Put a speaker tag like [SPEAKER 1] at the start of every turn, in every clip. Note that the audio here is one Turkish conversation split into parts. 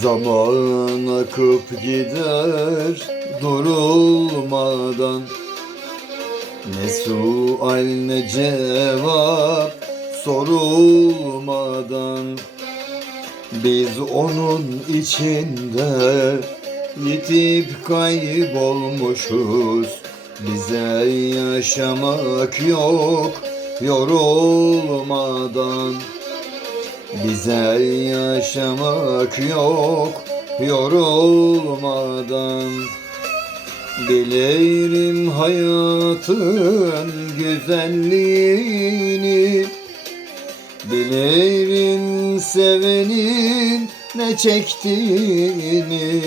[SPEAKER 1] Zaman akıp gider durulmadan. Ne sual ne cevap sorulmadan. Biz onun içinde yitip kaybolmuşuz. Bize yaşamak yok yorulmadan bize yaşamak yok yorulmadan. Bilirim hayatın güzelliğini. Bilirim sevenin ne çektiğini.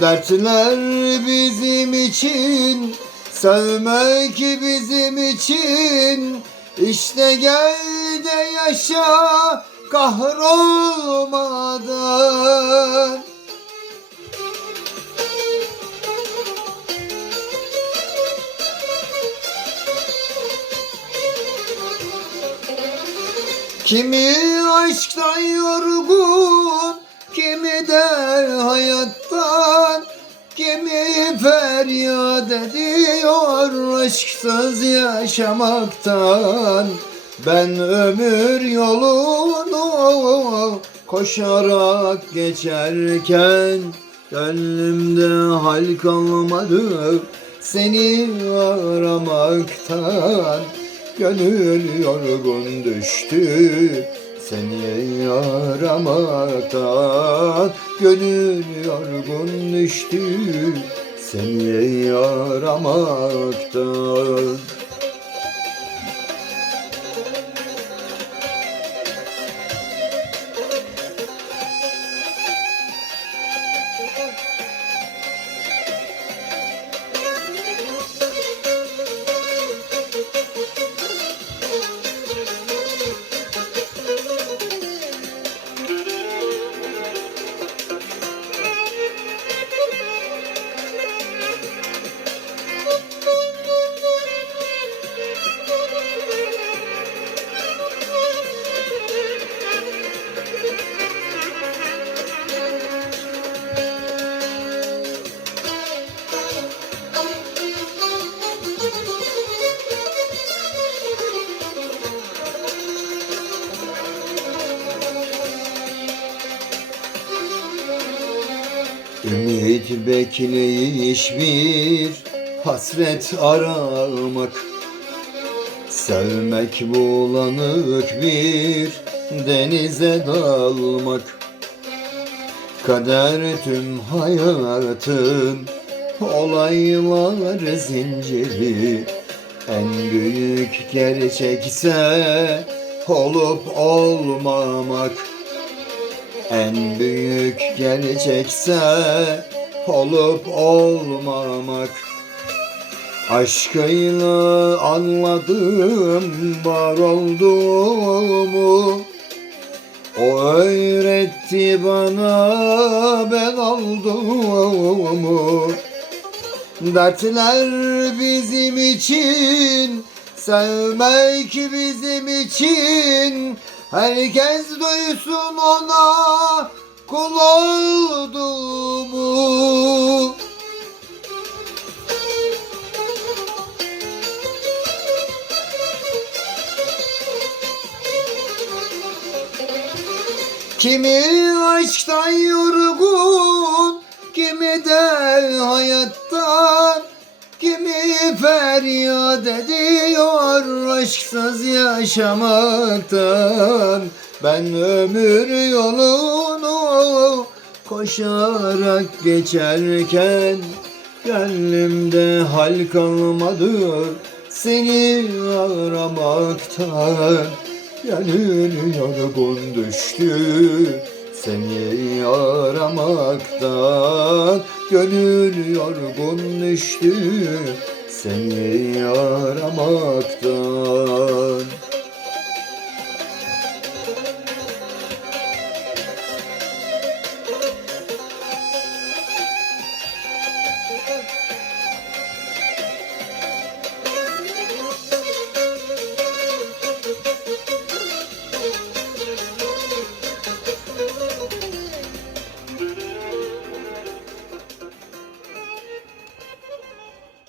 [SPEAKER 1] Dertler bizim için Sevmek bizim için. İşte gel de yaşa kahrolmadan Kimi aşktan yorgun, kimi de hayattan, kimi feryat ediyor aşksız yaşamaktan. Ben ömür yolunu koşarak geçerken Gönlümde hal kalmadı. Seni aramaktan Gönül yorgun düştü. Seni aramaktan Gönül yorgun düştü. Seni aramaktan Ümit bekleyiş bir hasret aramak. Sevmek bulanık bir denize dalmak. Kader tüm hayatın olaylar zinciri. En büyük gerçekse olup olmamak en büyük gerçekse olup olmamak. Aşkıyla anladım var olduğumu. O öğretti bana ben olduğumu. Dertler bizim için Sevmek bizim için Herkes duysun ona kul olduğumu. Kimi aşktan yorgun Kimi de hayattan Kimi feryat ediyor aşksız yaşamaktan Ben ömür yolunu koşarak geçerken Gönlümde hal kalmadı seni aramaktan. Gönül yorgun düştü seni aramaktan Gönül yorgun düştü. Seni aramaktan